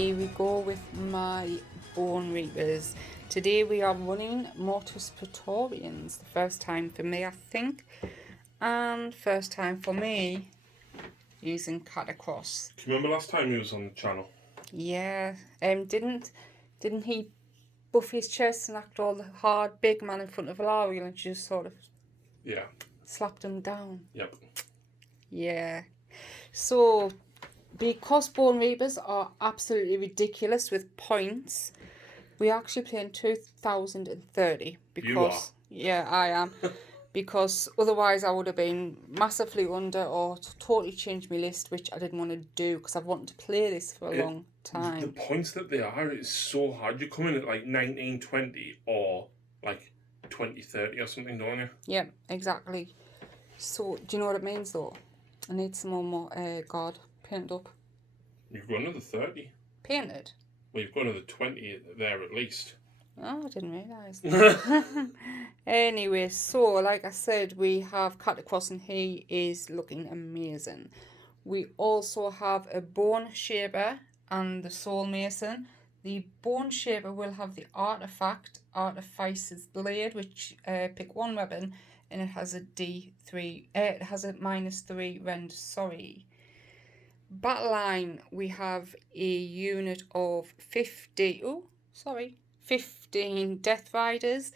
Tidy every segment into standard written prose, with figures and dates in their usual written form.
here we go with my Bonereapers. Today we are running Mortis Praetorians. The first time for me, I think. And first time for me using Catacross. Do you remember last time he was on the channel? Yeah. Didn't he buff his chest and act all the hard big man in front of Valarian and just sort of slapped him down? Yep. Yeah. So because Bonereapers are absolutely ridiculous with points, we're actually playing 2030 because you are. Yeah, I am. Because otherwise I would have been massively under or totally changed my list, which I didn't want to do because I've wanted to play this for a long time. The points that they are is so hard. You come in at like 1920 or like 2030 or something, don't you? Yeah, exactly. So do you know what it means though? I need some more guard painted up. You've got another 30. Painted? Well, you've got another 20 there at least. Oh, I didn't realise. Anyway, so like I said, we have Catacross and he is looking amazing. We also have a Bone Shaper and the Soul Mason. The Bone Shaper will have the artifact, Artificer's Blade, which pick one weapon, and it has a D3. It has a -3 rend. Sorry. Battle line, we have a unit of 15 Death Riders,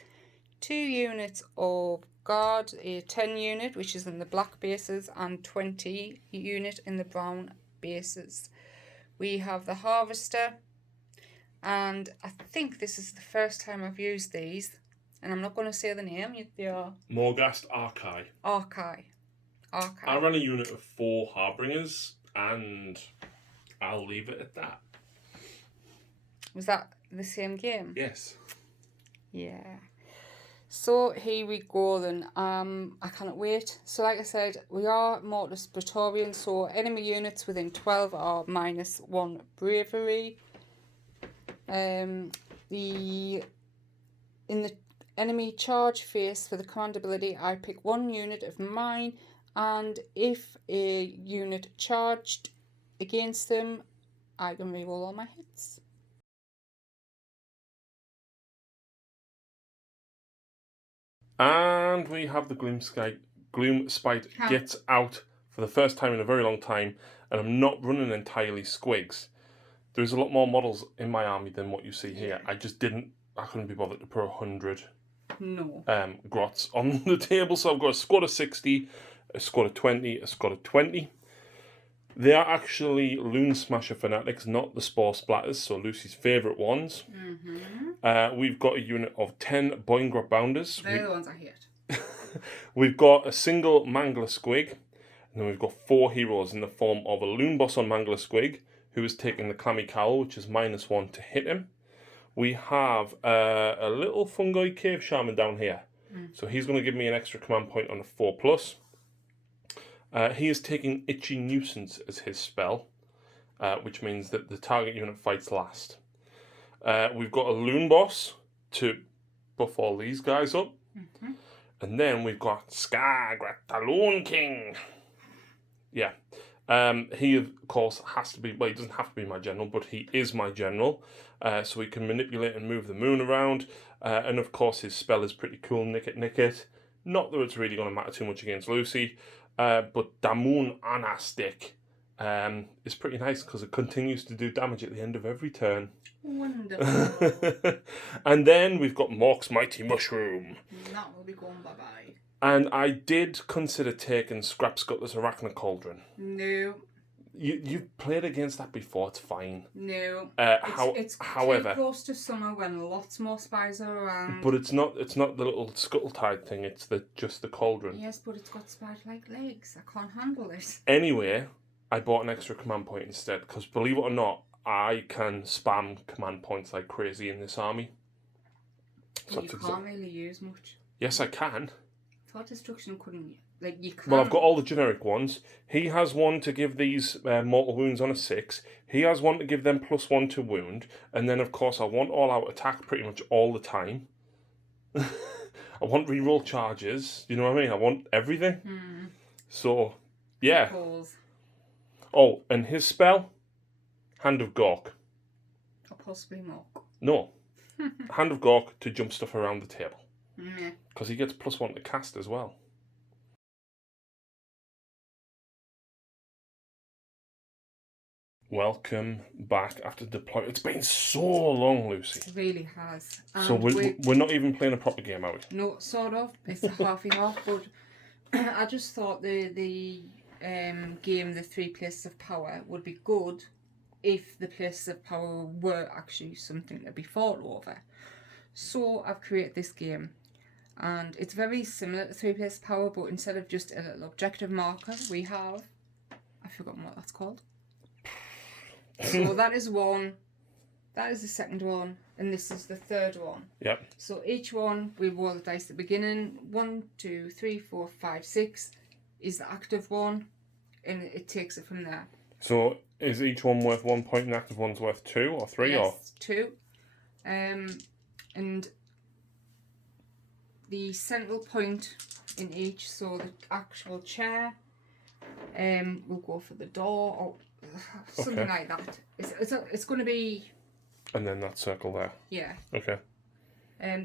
2 units of Guard, a 10 unit, which is in the black bases, and 20 unit in the brown bases. We have the Harvester, and I think this is the first time I've used these, and I'm not going to say the name, they are... Morghast Archai. Archai. I ran a unit of 4 Harbingers, and I'll leave it at that. Was that the same game? Yes. Yeah. So here we go then. I cannot wait. So like I said, we are Mortis Praetorian, so enemy units within 12 are -1 bravery. In the enemy charge phase for the command ability, I pick 1 unit of mine, and if a unit charged against them, I can reroll all my hits. And we have the Gloomspite Gitz out for the first time in a very long time, and I'm not running entirely squigs. There's a lot more models in my army than what you see here. I couldn't be bothered to put 100 grots on the table, so I've got a squad of 60, a squad of 20, a squad of 20. They are actually Loon Smasher fanatics, not the Spore Splatters, so Lucy's favourite ones. We've got a unit of 10 Boingrot Bounders. They're the ones I hate. We've got a single Mangler Squig, and then we've got 4 heroes in the form of a Loon Boss on Mangler Squig, who is taking the Clammy Cowl, which is -1 to hit him. We have a little Fungi Cave Shaman down here. So he's going to give me an extra command point on a 4+. He is taking Itchy Nuisance as his spell, which means that the target unit fights last. We've got a Loon Boss to buff all these guys up. And then we've got Skargrat, the Loon King. Yeah. He, of course, has to be... Well, he doesn't have to be my general, but he is my general. So he can manipulate and move the moon around. And, of course, his spell is pretty cool, Nick It. Not that it's really going to matter too much against Lucy. But Damoon Anastic is pretty nice because it continues to do damage at the end of every turn. Wonderful. And then we've got Mork's Mighty Mushroom. That will be going bye-bye. And I did consider taking Scrap Scuttler's Arachna Cauldron. No. You've played against that before, it's fine. No. It's however, too close to summer when lots more spies are around. But it's not the little Scuttle-Tide thing, it's just the cauldron. Yes, but it's got spider-like legs. I can't handle it. Anyway, I bought an extra command point instead, because believe it or not, I can spam command points like crazy in this army. So you can't really use much. Yes, I can. Thought Destruction couldn't... Like, you can... Well, I've got all the generic ones. He has one to give these mortal wounds on a 6. He has one to give them +1 to wound. And then, of course, I want all-out attack pretty much all the time. I want reroll charges. You know what I mean? I want everything. So, yeah. Oh, and his spell, Hand of Gork. possibly Mork? No. Hand of Gork to jump stuff around the table. Yeah. Because he gets +1 to cast as well. Welcome back after deployment. It's been so long, Lucy. It really has. So we're not even playing a proper game, are we? No, sort of. It's a half, but I just thought the game, the 3 Places of Power, would be good if the Places of Power were actually something to be fought over. So I've created this game, and it's very similar to 3 Places of Power, but instead of just a little objective marker, we have... I've forgotten what that's called. So that is one, that is the second one, and this is the third one. Yep. So each one, we roll the dice at the beginning. 1, 2, 3, 4, 5, 6 is the active one, and it takes it from there. So is each one worth 1 point and the active one's worth 2 or 3? Yes, or 2. And the central point in each, so the actual chair, will go for the door, or something like that. It's going to be... And then that circle there. Yeah. Okay.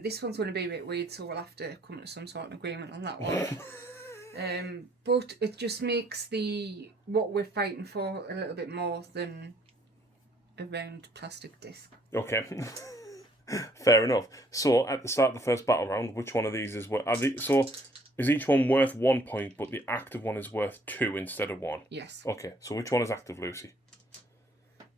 This one's going to be a bit weird, so we'll have to come to some sort of agreement on that one. But it just makes what we're fighting for a little bit more than a round plastic disc. Okay. Fair enough. So at the start of the first battle round, which one of these is worth... So is each one worth 1 point, but the active one is worth 2 instead of 1? Yes. Okay, so which one is active, Lucy?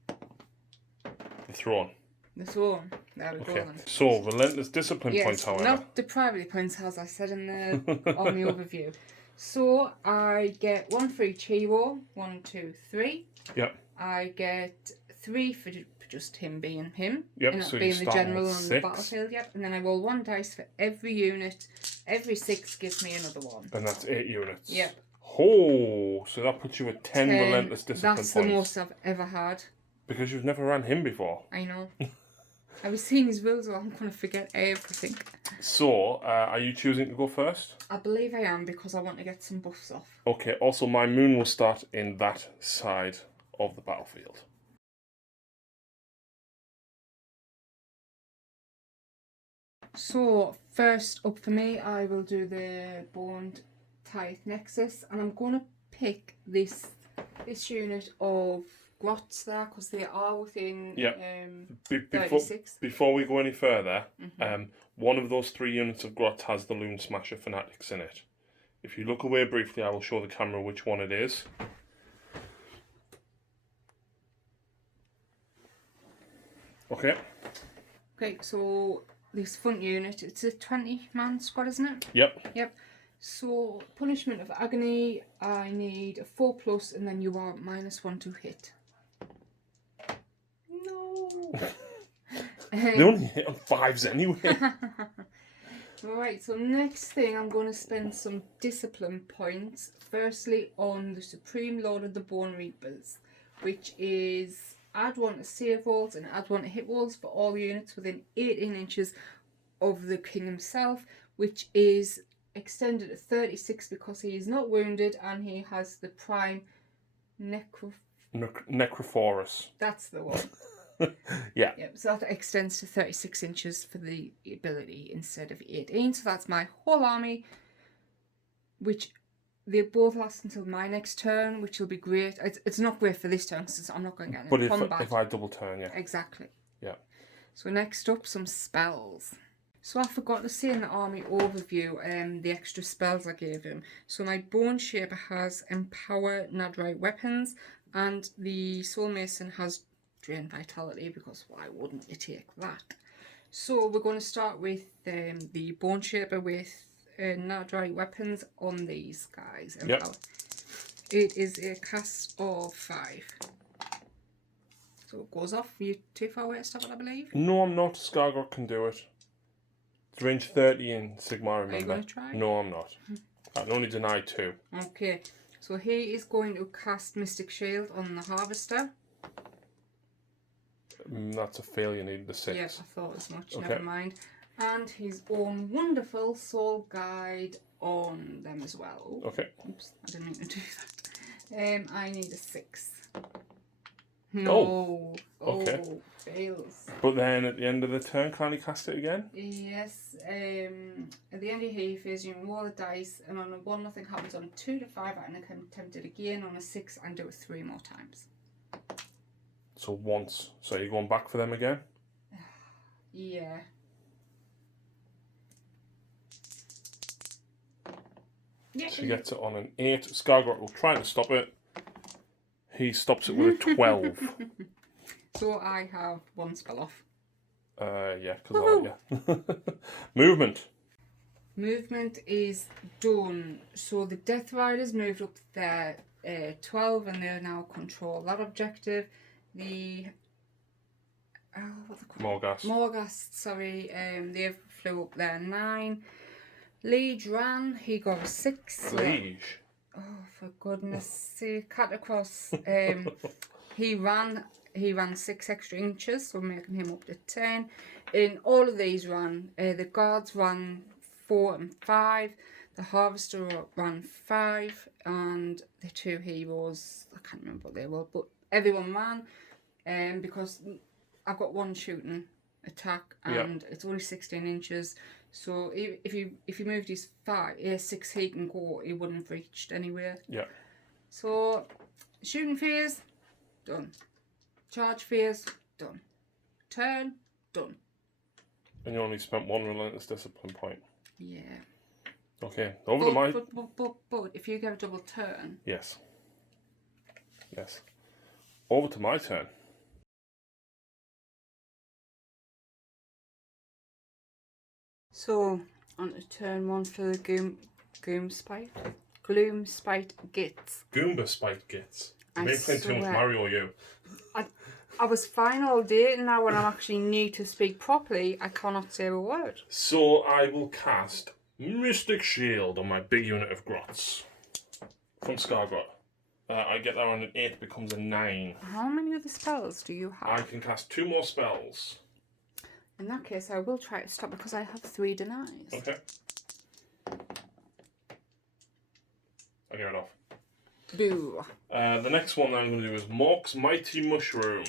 The Throne. The Throne. There we go then. So, Relentless Discipline yes, points, however. not depravity points, as I said in the army overview. So, I get 1 for each hero. 1, 2, 3. Yep. I get 3 for just him being him. Yep, and so being you the start general with on 6. the battlefield. Yep. And then I roll 1 dice for every unit. Every 6 gives me another one. And that's 8 units. Yep. Oh, so that puts you at 10 Relentless Discipline That's points. the most I've ever had. Because you've never ran him before. I know. I was seeing his rules, so I'm going to forget everything. So, are you choosing to go first? I believe I am, because I want to get some buffs off. Okay, also my moon will start in that side of the battlefield. So, first up for me, I will do the Bone Tithe Nexus, and I'm going to pick this unit of grots there, because they are within 36. Before we go any further, one of those 3 units of grots has the Loon Smasher Fanatics in it. If you look away briefly, I will show the camera which one it is. Okay. Okay, so this front unit, it's a 20-man squad, isn't it? Yep. Yep. So, Punishment of Agony, I need a 4+, and then you are -1 to hit. No! They only hit on 5s anyway. Right, so next thing, I'm going to spend some discipline points. Firstly, on the Supreme Lord of the Bonereapers, which is add 1 to save rolls and add 1 to hit rolls for all units within 18 inches of the king himself, which is extended to 36 because he is not wounded and he has the prime Necrophorus. That's the one. Yeah. Yep, so that extends to 36 inches for the ability instead of 18. So that's my whole army, which they both last until my next turn, which will be great. It's not great for this turn because I'm not going to get into combat. But if I double turn, yeah. Exactly. Yeah. So next up, some spells. So I forgot to say in the army overview the extra spells I gave him. So my Bone Shaper has Empower Nadrite Weapons, and the Soul Mason has Drain Vitality, because why wouldn't you take that? So we're going to start with the Bone Shaper with Nadrite Weapons on these guys. Yep. It is a cast of 5. So it goes off. You're too far away to stop it, I believe. No, I'm not. Skargok can do it. It's range 30 in Sigmar, remember? Are you going to try? No, I'm not. I can only deny 2. Okay. So he is going to cast Mystic Shield on the Harvester. That's a fail, you need the 6. Yeah, I thought as much, Okay. never mind. And his own wonderful Soul Guide on them as well. Okay. Oops, I didn't mean to do that. I need a 6. No. Okay. Oh, fails. But then at the end of the turn, can he cast it again? Yes. At the end of your phase, you roll the dice, and on a 1 nothing happens. On a 2 to 5, I can attempt it again. On a 6, and do it 3 more times. So once. So you're going back for them again? Yeah. Yeah. She gets it on an 8. Scargot will try to stop it. He stops it with a 12. So I have 1 spell off. Yeah, because yeah. Movement. Movement is done. So the Death Riders moved up to their 12, and they now control that objective. The what are they called? Morghast, sorry. They flew up there 9. Liege ran. He got a 6. Liege. Oh, for goodness sake! Cut across. He ran 6 extra inches, so making him up to 10. In all of these ran, the guards ran 4 and 5, the harvester ran 5, and the 2 heroes, I can't remember what they were, but everyone ran, because I've got 1 shooting attack, and it's only 16 inches, so if you moved his 6 he can go, he wouldn't have reached anywhere. Yeah. So, shooting phase, done. Charge phase, done. Turn, done. And you only spent 1 relentless discipline point. Yeah. Okay, over to my... But if you get a double turn... Yes. Yes. Over to my turn. So, on to turn 1 for the Gloomspite Gitz. Gloomspite Gitz. You've been playing too much Mario, you. I was fine all day, and now when I actually need to speak properly, I cannot say a word. So I will cast Mystic Shield on my big unit of Grots from Scargot. I get that on an 8, becomes a 9. How many other spells do you have? I can cast 2 more spells. In that case, I will try to stop because I have 3 denies. Okay. I get it off. Boo. The next one I'm going to do is Mork's Mighty Mushroom.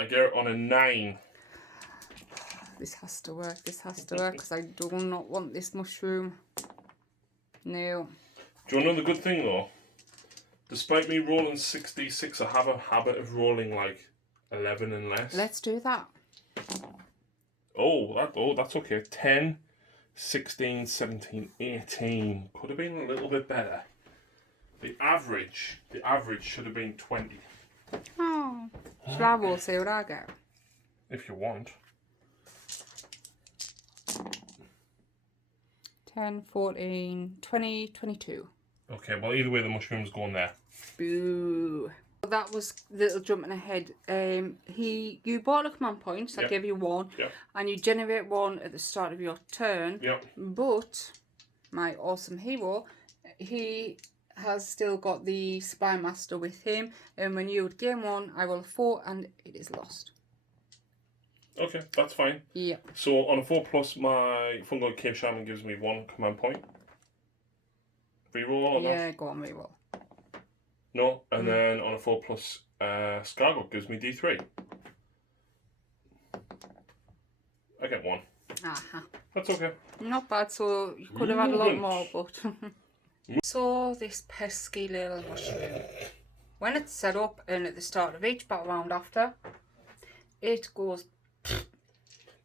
I get it on a 9. This has to work, because I do not want this mushroom. No. Do you want to know the good thing though? Despite me rolling 66, I have a habit of rolling like 11 and less. Let's do that. Oh, that's okay. 10, 16, 17, 18. Could have been a little bit better. The average should have been 20. Oh. Shall I roll, see what I get? If you want. 10, 14, 20, 22. Okay, well either way the mushroom's going there. Boo. That was little jumping ahead. You bought a command point, so I gave you 1, and you generate 1 at the start of your turn. But my awesome hero, he has still got the Spy Master with him, and when you would gain 1, I roll 4, and it is lost. Okay, that's fine. Yeah. So on a 4+, my Fungal Cave Shaman gives me 1 command point. Reroll or not? Yeah, go on, reroll. No, and then on a 4+, Scargot gives me D3. I get 1. Uh-huh. That's okay. Not bad, so you could have had a lot more, but... So, this pesky little mushroom. When it's set up, and at the start of each battle round after, it goes...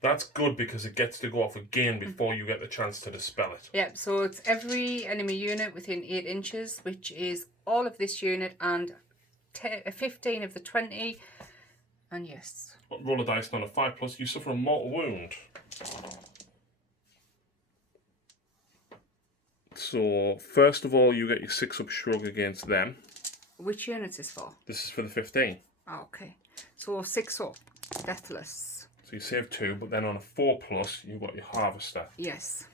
That's good because it gets to go off again before you get the chance to dispel it. Yep, so it's every enemy unit within 8 inches, which is all of this unit and 15 of the 20. And yes. Roll a dice on a 5+, you suffer a mortal wound. So, first of all, you get your 6-up shrug against them. Which unit is this for? This is for the 15. Oh, okay. So 6 up, deathless. So you save 2, but then on a 4+, you've got your harvester. Yes.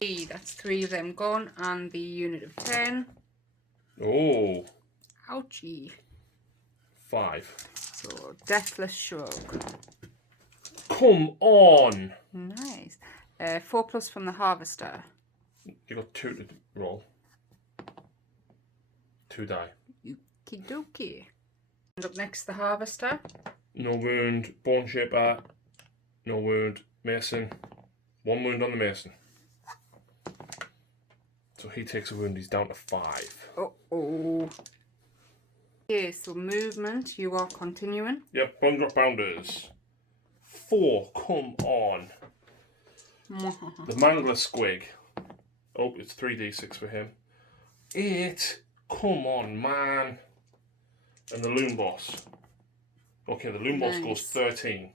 That's 3 of them gone, and the unit of 10. Oh. Ouchie. 5. So deathless shrug. Come on. Nice. 4+ from the harvester. You got 2 to roll. 2 die. Okie dokie. And up next, the Harvester. No wound. Bone Shaper. No wound. Mason. 1 wound on the Mason. So he takes a wound. He's down to 5. Uh-oh. Okay, so movement. You are continuing. Yep, Bunker Bounders. 4. Come on. The Mangler Squig. Oh, it's 3d6 for him. 8. Come on, man. And the Loon Boss. Okay, the Loon Boss goes 13.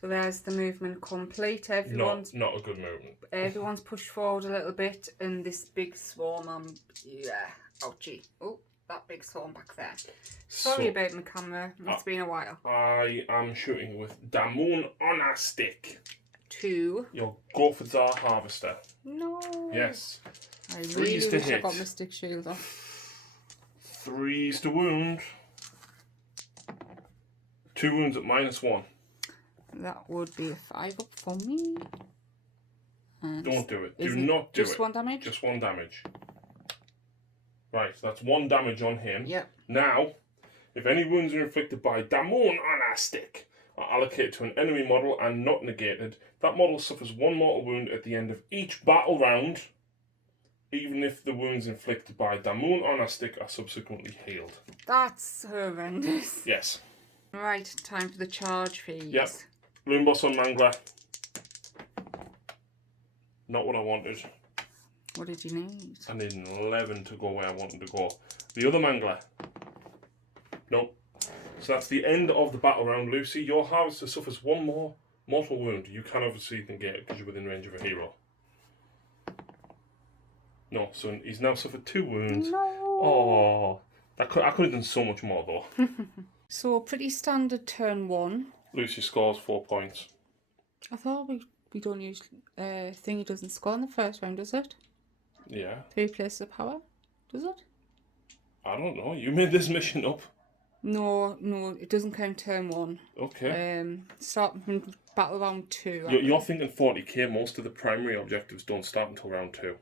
So there's the movement complete. Everyone's Not a good movement. Everyone's pushed forward a little bit, and this big swarm. Yeah, ouchie. Oh, that big swarm back there. Sorry about my camera. It's been a while. I am shooting with Damoon on a stick. 2. You'll go for Tsar Harvester. No. Yes. I 3s really to wish hit. I got my stick shield off. 3s to wound. 2 wounds at -1. That would be a 5 up for me. And don't do it. Do not do it. Just 1 damage? Just 1 damage. Right, so that's 1 damage on him. Yep. Now, if any wounds are inflicted by Damoon on a stick are allocated to an enemy model and not negated, that model suffers 1 mortal wound at the end of each battle round, even if the wounds inflicted by Damoon on a stick are subsequently healed. That's horrendous. Yes. Right, time for the charge phase. Yep. Loon Boss on Mangler. Not what I wanted. What did you need? I need an 11 to go where I wanted to go. The other Mangler. Nope. So that's the end of the battle round, Lucy. Your Harvester suffers 1 more mortal wound. You can obviously negate it because you're within range of a hero. No, so he's now suffered 2 wounds. No. Oh, I could have done so much more though. So pretty standard turn 1. Lucy scores 4 points. I thought we don't use thingy doesn't score in the first round, does it? Yeah. 3 places of power, does it? I don't know. You made this mission up. No, it doesn't count turn 1. Okay. Starting from battle round 2. You're thinking 40k. Most of the primary objectives don't start until round 2.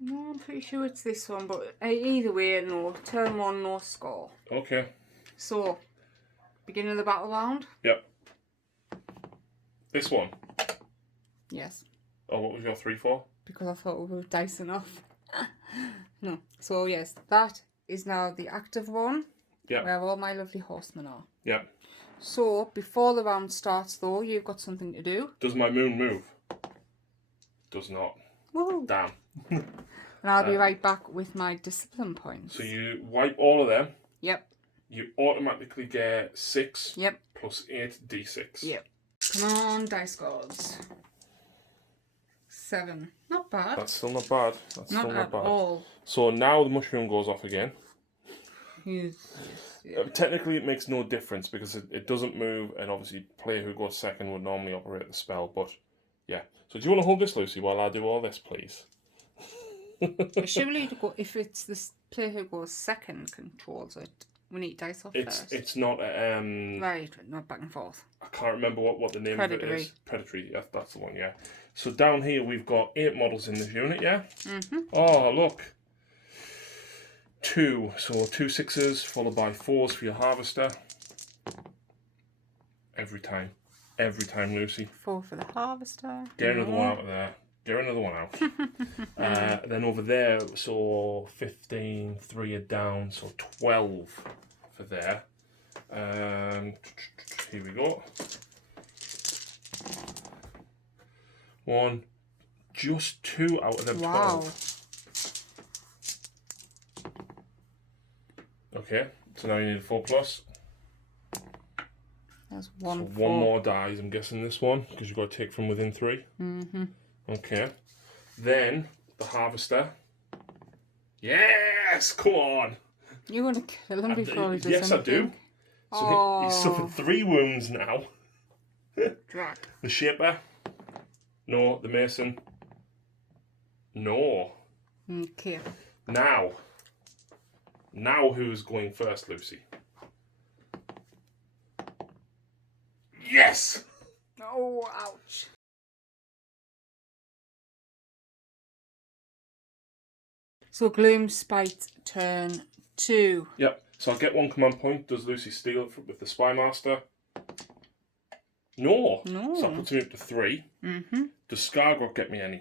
No, I'm pretty sure it's this one, but either way, no. Turn 1, no score. Okay. So, beginning of the battle round? Yep. This one? Yes. Oh, what was your 3 for? Because I thought we were dicing off. No. So, yes, that is now the active one. Yep. Where all my lovely horsemen are. Yep. So, before the round starts, though, you've got something to do. Does my moon move? Does not. Woohoo! Damn. And I'll be right back with my discipline points. So you wipe all of them. Yep. You automatically get 6. Yep. Plus 8 d6. Yep. Come on, dice gods. 7. Not bad. That's still not bad. That's Not still not at bad. all. So now the mushroom goes off again. Yeah. Technically, it makes no difference because it doesn't move, and obviously, the player who goes second would normally operate the spell. But yeah. So do you want to hold this, Lucy, while I do all this, please? Surely, if it's this player who goes second controls it, we need dice off first. It's not Right, not back and forth. I can't remember what the name of it Predatory. is. Predatory. That's the one. Yeah. So down here we've got 8 models in this unit. Yeah. Mhm. Oh look. 2. So 2 6s followed by 4s for your Harvester. Every time, Lucy. 4 for the Harvester. Get another one out of there. Get another one out. Then over there, so 15, 3 are down, so 12 for there. Here we go. 1, just 2 out of them 12. Okay, so now you need a 4+. There's 1. So 1 more dies, I'm guessing this one, because you've got to take from within 3. Mhm. Okay. Then the Harvester. Yes, come on. You want to kill him before he does Yes, anything? I do. So he's suffered 3 wounds now. Drag. The Shaper. No. The Mason. No. Okay. Now who's going first, Lucy? Yes! Oh, ouch. So Gloomspite turn 2. Yep. So I'll get 1 command point. Does Lucy steal it with the Spymaster? No. No. So that puts me up to 3. Mm-hmm. Does Scargrot get me any?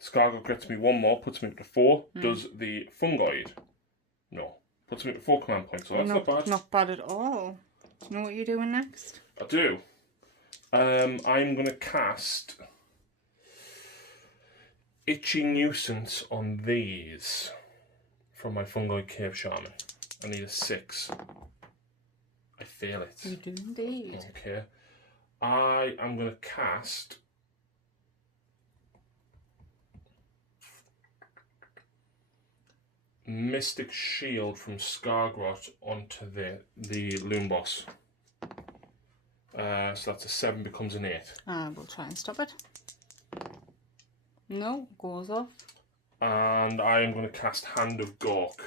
Scargrot gets me 1 more, puts me up to 4. Does the Fungoid? No. Puts me up to 4 command points, so that's not bad. Not bad at all. Do you know what you're doing next? I do. I'm going to cast Itchy Nuisance on these from my Fungoid Cave Shaman. I need a 6. I fail it. You do indeed. Okay. I am going to cast Mystic Shield from Scargrot onto the Loom Boss. So that's a 7 becomes an 8. We'll try and stop it. No, goes off. And I am going to cast Hand of Gork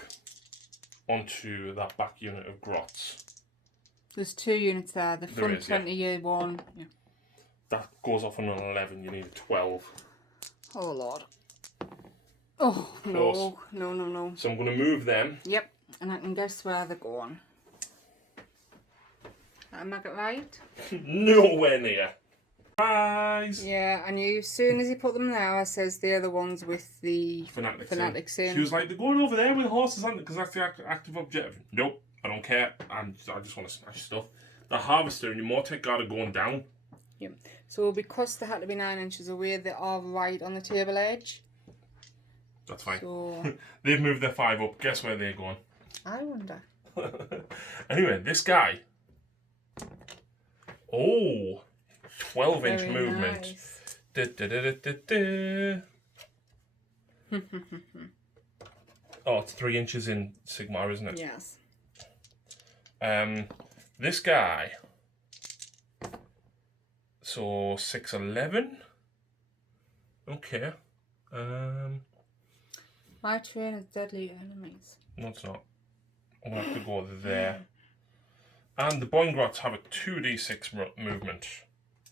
onto that back unit of Grots. There's 2 units there. The front 20-year one. Yeah. That goes off on an 11. You need a 12. Oh, Lord. Oh, no. No, no, no. So I'm going to move them. Yep. And I can guess where they're going. Am I get right? Nowhere near. Surprise! Yeah, and as soon as you put them there, I says they're the ones with the fanatics in. She was like, they're going over there with horses, aren't they? Because that's the active objective. Nope, I don't care. I just want to smash stuff. The Harvester and your Mortec Guard are going down. Yep. So because they had to be 9 inches away, they are right on the table edge. That's fine. So they've moved their 5 up. Guess where they're going? I wonder. Anyway, this guy. Oh, 12-inch movement. Nice. Oh, it's 3 inches in Sigmar, isn't it? Yes. This guy. So 6'11". Okay. My train is deadly enemies. No, it's not. I'm gonna have to go there. And the Boingrots have a 2d6 movement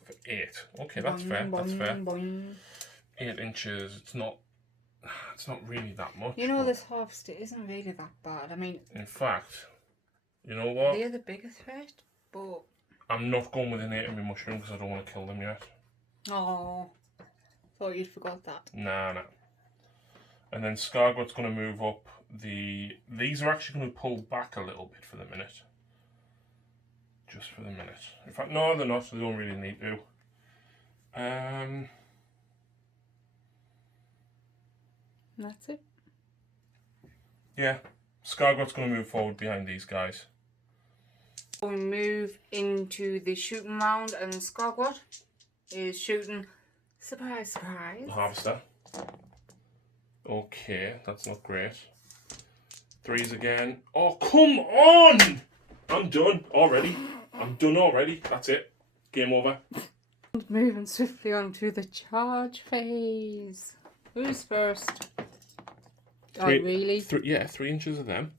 for 8. Okay, that's fair. That's fair. 8 inches. It's not really that much. You know, this harvester isn't really that bad. I mean, in fact, you know what? They're the bigger threat, but I'm not going with an 8 in my mushroom because I don't want to kill them yet. Oh, thought you'd forgot that. Nah. And then Scargrot's going to move up. These are actually going to pull back a little bit for the minute. Just for the minute. In fact, no, they're not. They don't really need to. That's it. Yeah. Scargrot's going to move forward behind these guys. We move into the shooting round, and Scargrot is shooting. Surprise, surprise. The Harvester. Okay, that's not great. 3s again. Oh, come on! I'm done already. That's it. Game over. Moving swiftly on to the charge phase. Who's first? Really? 3 inches of them.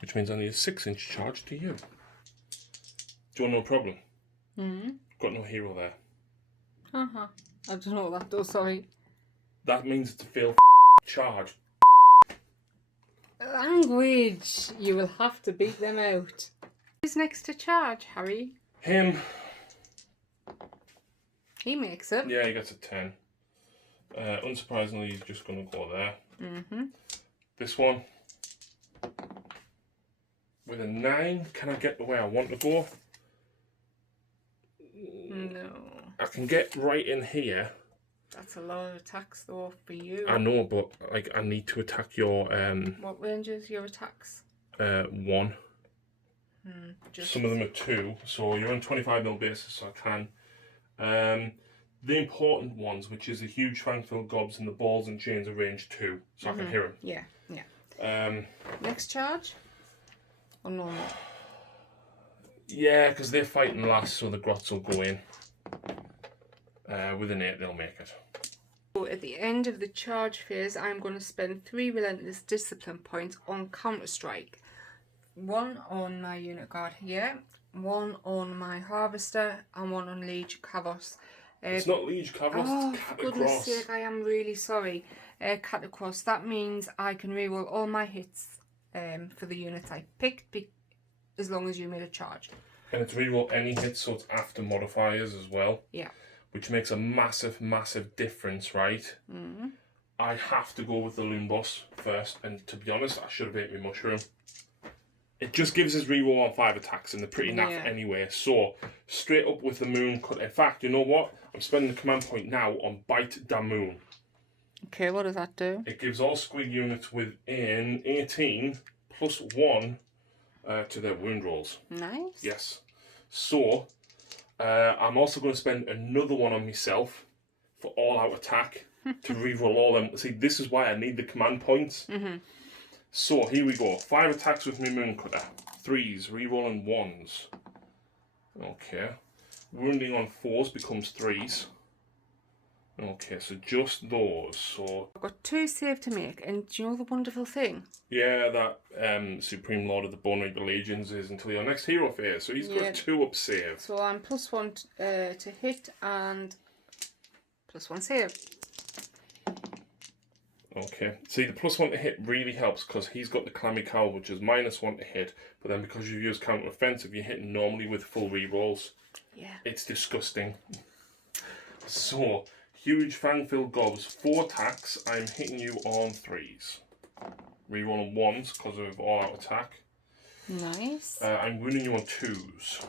Which means I need a 6-inch charge to you. Do you want no problem? Got no hero there. I don't know what that does, sorry. That means it's a failed charge. Language! You will have to beat them out. Who's next to charge, Harry? Him. He makes it. Yeah, he gets a 10. Unsurprisingly, he's just going to go there. This one. With a 9, can I get the way I want to go? No. I can get right in here. That's a lot of attacks though for you. I know, but like I need to attack your What range is your attacks? 1. Just... Some of them are 2, so you're on 25mm basis, so I can. The important ones, which is the huge fang-filled gobs and the balls and chains, are range 2, so I can hear them. Yeah. Next charge? Or normal? Yeah, because they're fighting last, so the grots will go in. With an 8, they'll make it. So at the end of the charge phase, I'm going to spend 3 relentless discipline points on Counter-Strike. 1 on my unit guard here, 1 on my harvester, and 1 on Liege Kavos. It's not Liege Kavros, Oh, it's for Cat goodness Across. sake, I am really sorry. Cat across. That means I can reroll all my hits for the units I picked, as long as you made a charge. And it's reroll any hits, so it's after modifiers as well. Yeah. Which makes a massive, massive difference, right? Mm-hmm. I have to go with the Loon Boss first, and to be honest, I should have ate my Mushroom. It just gives us reroll on 5 attacks, and they're pretty naff anyway. So, straight up with the Moon Cut. In fact, you know what? I'm spending the command point now on Bite Da Moon. Okay, what does that do? It gives all squig units within 18 plus 1 to their wound rolls. Nice. Yes. So, I'm also going to spend another one on myself for all-out attack to reroll all them. See, this is why I need the command points. Mm-hmm. So, here we go. 5 attacks with my Moon Cutter. 3s, rerolling 1s. Okay. Wounding on 4s becomes 3s. Okay, so just those. So I've got 2 save to make, and do you know the wonderful thing? yeah, that Supreme Lord of the Bonereaper Legions is until your next hero phase. So he's got 2 up save. So I'm +1 to hit and +1 save. Okay. See, the +1 to hit really helps because he's got the Clammy Cowl, which is -1 to hit. But then because you use counter offensive, you're hitting normally with full rerolls. Yeah. It's disgusting. So, Huge Fang-filled Gobs, 4 attacks. I'm hitting you on 3s. Rerolling 1s because of all-out attack. Nice. I'm wounding you on 2s.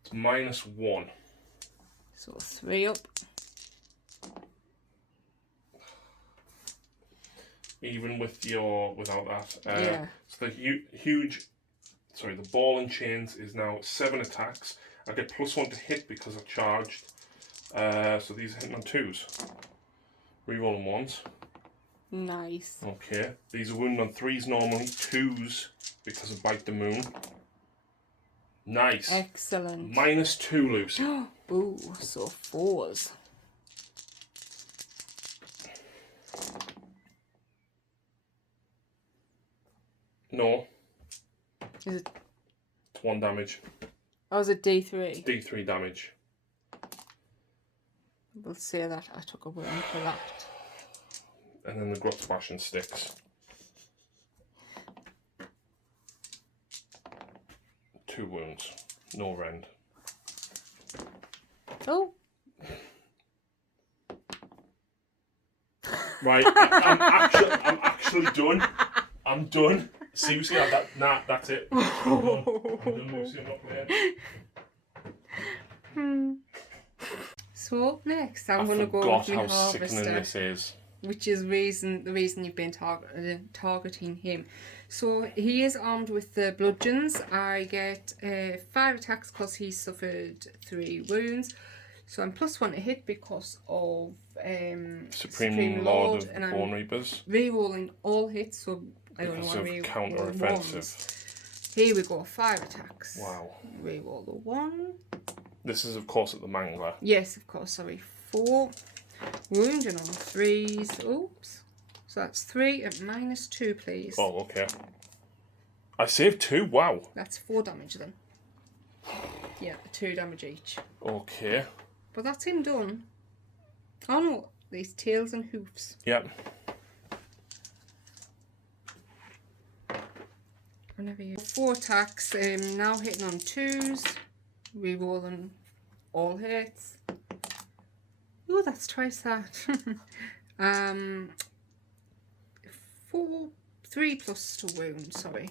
It's -1. So 3 up. Even with your without that. Yeah. So the ball and chains is now 7 attacks. I get +1 to hit because I charged. So these are hitting on 2s. Rerolling 1s. Nice. Okay. These are wounding on 3s normally. 2s because of Bite the Moon. Nice. Excellent. -2, Lucy. Ooh, so 4s. No. Is it? It's 1 damage. Oh, is it D3? D3 damage. We'll say that I took a wound for that. And then the Grot Splashing sticks. 2 wounds. No rend. Oh. Right, I'm actually done. I'm done. Seriously, that's it. I'm done, Lucy. I'm not playing. So up next, I'm I going to go forgot with my how sickening harvester, this is. which is the reason you've been targeting him. So he is armed with the bludgeons. I get 5 attacks because he suffered 3 wounds. So I'm +1 to hit because of Supreme Lord of Bonereapers. Rerolling all hits, so I only Because want to of reroll counter offensive. 1s. Here we go, 5 attacks. Wow. Reroll the 1. This is, of course, at the Mangler. Yes, of course, sorry. 4. Wounding on 3s. Oops. So that's 3 at -2, please. Oh, okay. I saved 2, wow. That's 4 damage then. Yeah, 2 damage each. Okay. But that's him done. Oh no, these tails and hoofs. Yep. Whenever you 4 attacks, now hitting on 2s, rerolling all hits. Oh, that's twice that. 3 plus to wound, sorry.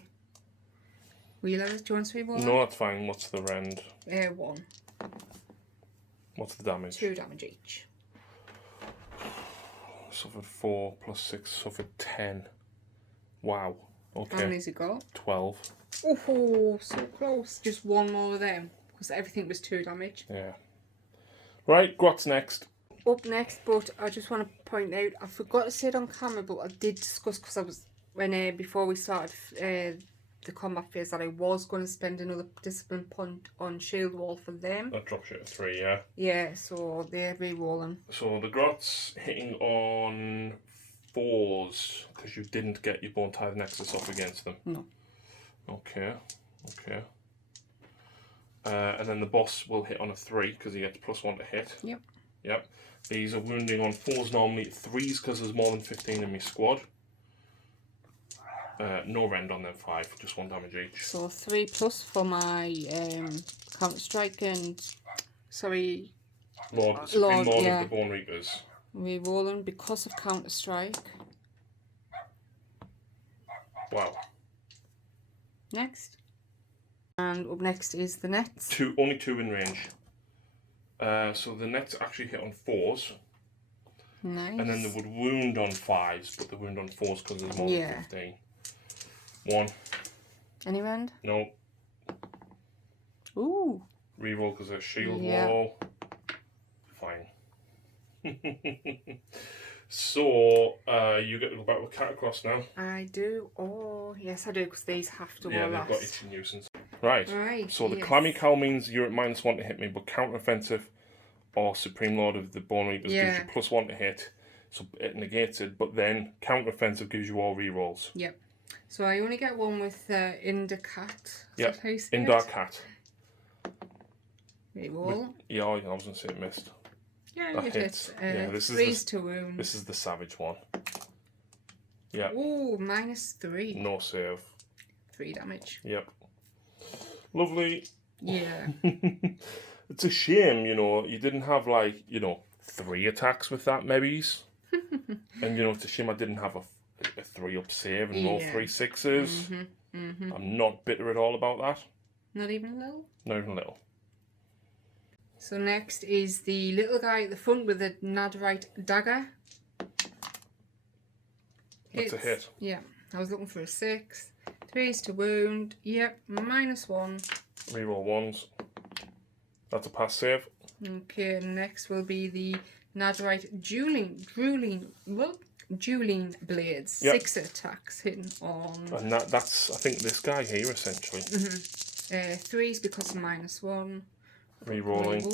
Do you want to reroll? No, that's fine. What's the rend? 1. What's the damage? 2 damage each. Suffered 4 plus 6, suffered 10. Wow. Okay. How many's he got? 12. Oh, so close. Just 1 more of them, because everything was 2 damage. Yeah. Right, Grot's next. Up next, but I just want to point out, I forgot to say it on camera, but I did discuss, because I was, before we started the combat phase, that I was going to spend another discipline point on Shield Wall for them. That drops you to 3, yeah. Yeah, so they're re-rolling. So the Grot's hitting on 4s, because you didn't get your Bone Tithe Nexus up against them. No. Okay, okay. And then the boss will hit on a 3 because he gets +1 to hit. Yep. Yep. These are wounding on 4s normally, 3s because there's more than 15 in my squad. No rend on them 5, just 1 damage each. So 3+ for my Counter Strike and Supreme Lord of the Bonereapers. Rerolling because of Counter Strike. Wow. Next. And up next is the nets. Only 2 in range. So the nets actually hit on 4s. Nice. And then they would wound on 5s, but they wound on 4s because there's more than 15. 1. Any rend? No. Ooh. Reroll because there's shield wall. Fine. So, you get to go back with cat across now. I do. Oh, yes, I do, because these have to Yeah, roll they've got itchy nuisance. Right. So the clammy cowl means you're at -1 to hit me, but counter offensive or Supreme Lord of the Bonereapers gives you +1 to hit, so it negates it. But then counter offensive gives you all rerolls. Yep. So I only get one with Indicat. Yep. Dark Cat. Reroll. Yeah, I was gonna say it missed. Yeah, that it hits. hits. 3s to wound. This is the savage one. Yeah. Oh, -3. No save. 3 damage. Yep. Lovely. Yeah. It's a shame, you didn't have 3 attacks with that maybes. And it's a shame I didn't have a 3-up save and roll 3 6s. I'm not bitter at all about that. Not even a little? Not even a little. So next is the little guy at the front with the Netherite dagger. That's a hit. Yeah, I was looking for a 6. 3s to wound. Yep, -1. Reroll 1s. That's a pass save. Okay, next will be the Netherite dueling blades. Yep. 6 attacks hitting on. And that's I think this guy here essentially. 3s because of -1. Rerolling.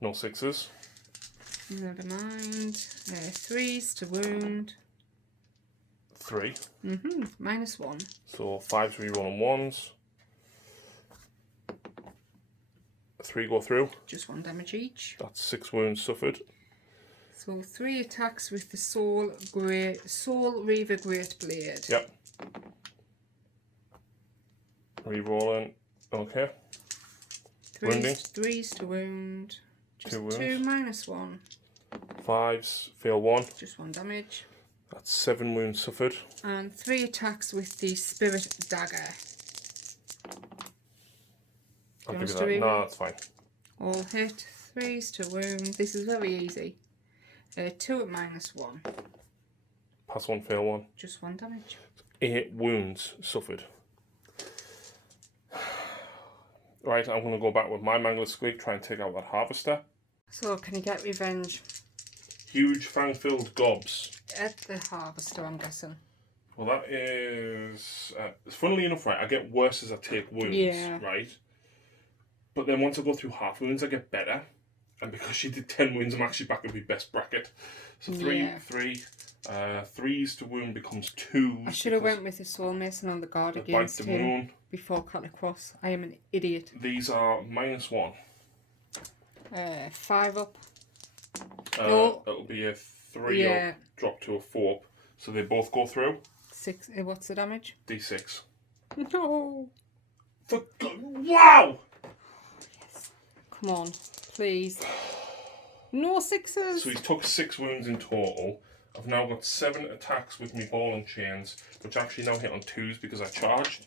No 6s. Never mind. 3s to wound. 3. -1. So 5s rerolling 1s. 3 go through. Just 1 damage each. That's 6 wounds suffered. So 3 attacks with the Soul Reaver Great Blade. Yep. Rerolling. Okay. Wounding. 3s to wound. Just 2 wounds. 2 -1. 5s fail 1. Just 1 damage. That's 7 wounds suffered. And 3 attacks with the Spirit Dagger. I'll give you that. No, that's fine. All hit. 3s to wound. This is very easy. 2 at -1. Pass 1, fail 1. Just 1 damage. 8 wounds suffered. Right, I'm going to go back with my Mangler Squig, try and take out that Harvester. So, can you get revenge? Huge fang-filled gobs. At the Harvester, I'm guessing. Well, that is... funnily enough, right, I get worse as I take wounds, right? But then once I go through half wounds, I get better. And because she did 10 wounds, I'm actually back at my best bracket. So 3, 3s to wound becomes 2. I should have went with the Soul Mason on the guard against him before cut across. I am an idiot. These are -1. 5 up. No. It'll be a 3 up, drop to a 4 up. So they both go through. 6. What's the damage? D6. No. Wow! Yes. Come on, please. No 6s. So he took 6 wounds in total. I've now got 7 attacks with me ball and chains, which actually now hit on 2s because I charged.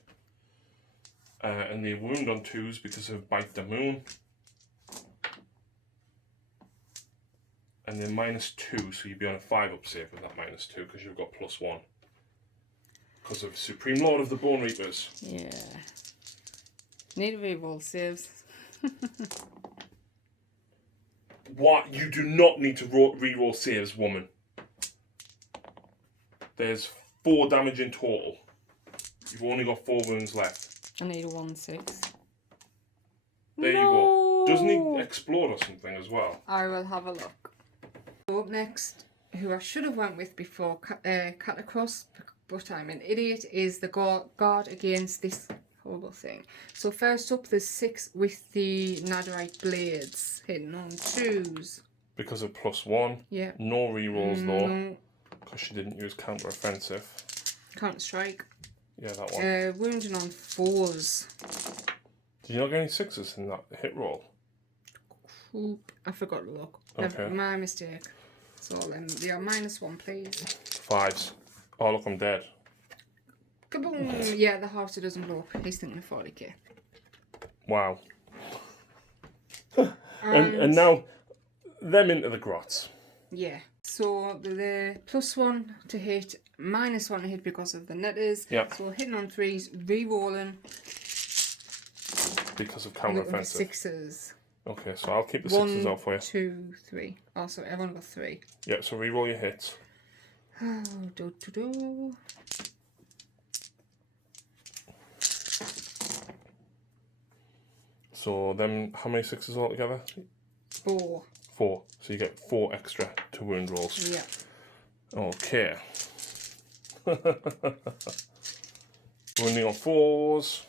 And they wound on 2s because of Bite the Moon. And then -2, so you'd be on a 5-up save with that -2 because you've got +1. Because of Supreme Lord of the Bonereapers. Yeah. Need to reroll saves. What? You do not need to reroll saves, woman. There's 4 damage in total. You've only got 4 wounds left. I need a 1/6. There you go. Doesn't he explode or something as well? I will have a look. So up next, who I should have went with before cut across, but I'm an idiot, is the guard against this. horrible thing. So first up, there's 6 with the Netherite blades hitting on 2s. Because of +1. Yeah. No rerolls though. No. Because she didn't use counter offensive. Counter strike. Yeah, that one. Wounding on 4s. Did you not get any 6s in that hit roll? Oop, I forgot to look. Okay. My mistake. So then they are -1, please. 5s. Oh look, I'm dead. Kaboom! Yeah, the house doesn't blow up. He's thinking of 40k. Wow. and now, them into the grots. Yeah. So the +1 to hit, -1 to hit because of the netters. Yeah. So hitting on 3s, re-rolling. Because of counter offensive. 6s. Okay, so I'll keep the 6s out for you. 1, 2, 3. Oh, sorry, I've only got 3. Yeah, so re-roll your hits. Do. So then, how many 6s altogether? 4. 4. So you get 4 extra to wound rolls. Yeah. Okay. Wounding on 4s.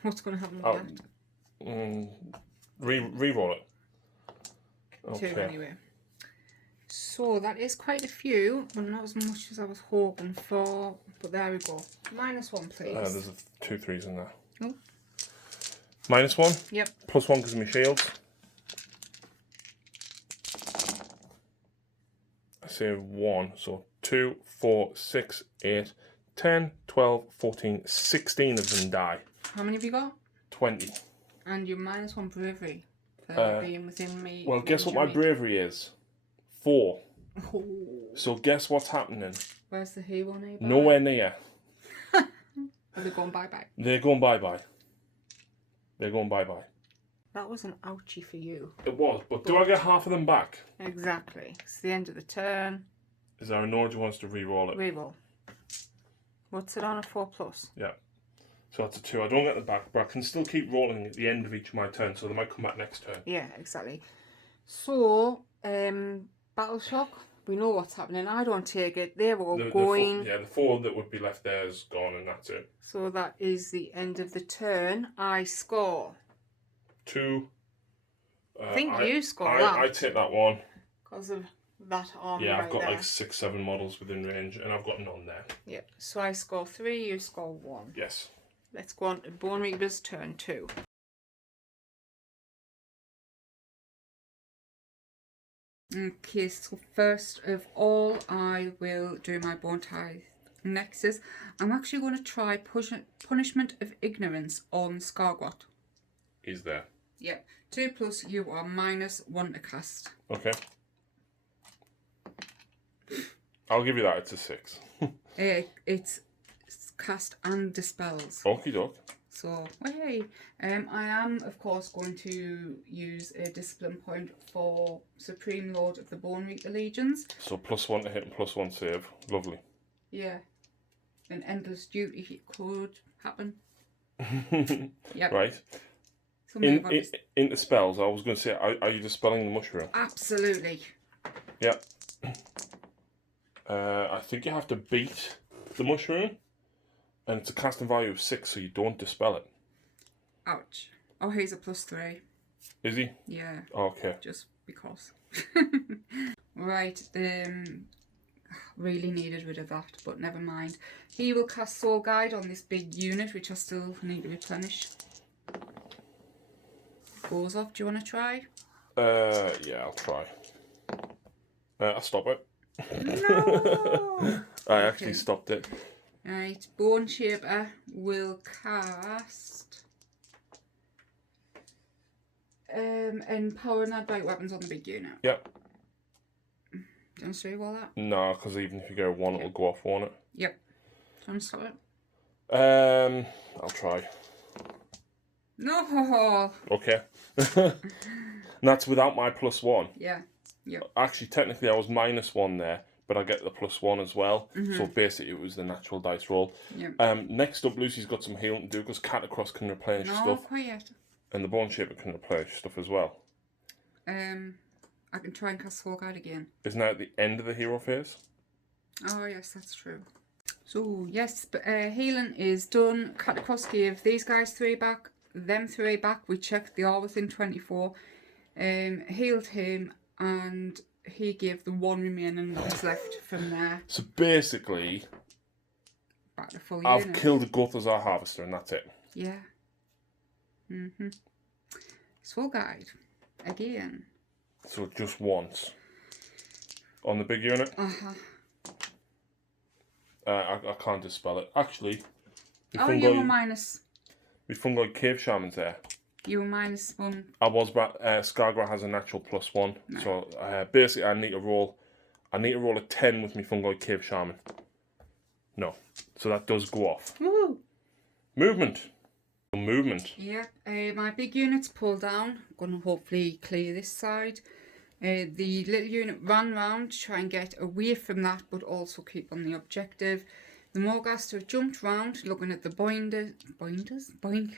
What's going to happen with that? Re-roll it. 2 Okay. anyway. So that is quite a few, but not as much as I was hoping for. But there we go. -1, please. There's 2 3s in there. Oh. -1. Yep. +1 gives me shields. I say 1. So 2, 4, 6, 8, 10, 12, 14, 16 of them die. How many have you got? 20. And your -1 bravery for being within me. Well, guess what my bravery is? 4. Oh. So guess what's happening? Where's the hero neighbour? Nowhere near. Are they going bye-bye? They're going bye-bye. They're going bye-bye. That was an ouchie for you. It was, but do I get half of them back? Exactly. It's the end of the turn. Is there an order who wants to re-roll it? Reroll. What's it on, a 4+? Yeah. So that's a 2. I don't get them back, but I can still keep rolling at the end of each of my turns, so they might come back next turn. Yeah, exactly. So, Battle Shock, we know what's happening. I don't take it. They're all going. The 4 that would be left there is gone, and that's it. So that is the end of the turn. I score. 2. I think you score that. I take that one. Because of that army Yeah, right I've got there. like 6, 7 models within range, and I've got none there. Yep. So I score 3, you score 1. Yes. Let's go on to Bonereapers turn 2. Okay, so first of all, I will do my Bone Tithe Nexus. I'm actually going to try Punishment of Ignorance on Skargot. He's there. Yep. 2+, you are -1 to cast. Okay. I'll give you that. It's a 6. It's cast and dispels. Okie doke. So, hey, I am, of course, going to use a discipline point for Supreme Lord of the Bonereaper Legions. So +1 to hit and +1 save. Lovely. Yeah. An endless duty could happen. Yep. Right. So into spells, I was going to say, are you dispelling the mushroom? Absolutely. Yeah. I think you have to beat the mushroom, and it's a casting value of 6, so you don't dispel it. Ouch. Oh, he's a +3. Is he? Yeah. Okay. Just because. Right. Really needed rid of that, but never mind. He will cast Soul Guide on this big unit, which I still need to replenish. Goes off. Do you want to try? Yeah, I'll try. I'll stop it. No! I actually stopped it. Right, Bone Shaper will cast Empower and Advite Weapons on the big unit. Yep. Do you want to show you all that? No, because even if you go 1, it'll go off, won't it? Yep. Do you want to stop it? I'll try. No! Okay. And that's without my +1. Yeah. Yep. Actually, technically, I was -1 there, but I get the +1 as well. So basically, it was the natural dice roll. Yep. Next up, Lucy's got some healing to do because Catacross can replenish No, stuff, quiet. and the Bone Shaper can replenish stuff as well. I can try and cast Soul Guide again. Isn't that at the end of the hero phase? Oh, yes, that's true. So yes, but healing is done. Cut across gave these guys 3 back, them 3 back. We checked they are within 24. Healed him, and he gave the 1 remaining that was left from there. So basically, Back to full I've unit. killed the Gothazar Harvester and that's it. Yeah. Soul Guide. Again. So just once. On the big unit? I can't dispel it. Actually, you were minus. My fungoid cave shaman's there. You were minus 1. I was, Scargra has a natural +1. No. So basically I need to roll a 10 with my fungoid cave shaman. No. So that does go off. Woo! Movement. Yeah, my big unit's pulled down. I'm going to hopefully clear this side. The little unit ran round to try and get away from that, but also keep on the objective. The Morgaster jumped round looking at the boinders. Boing.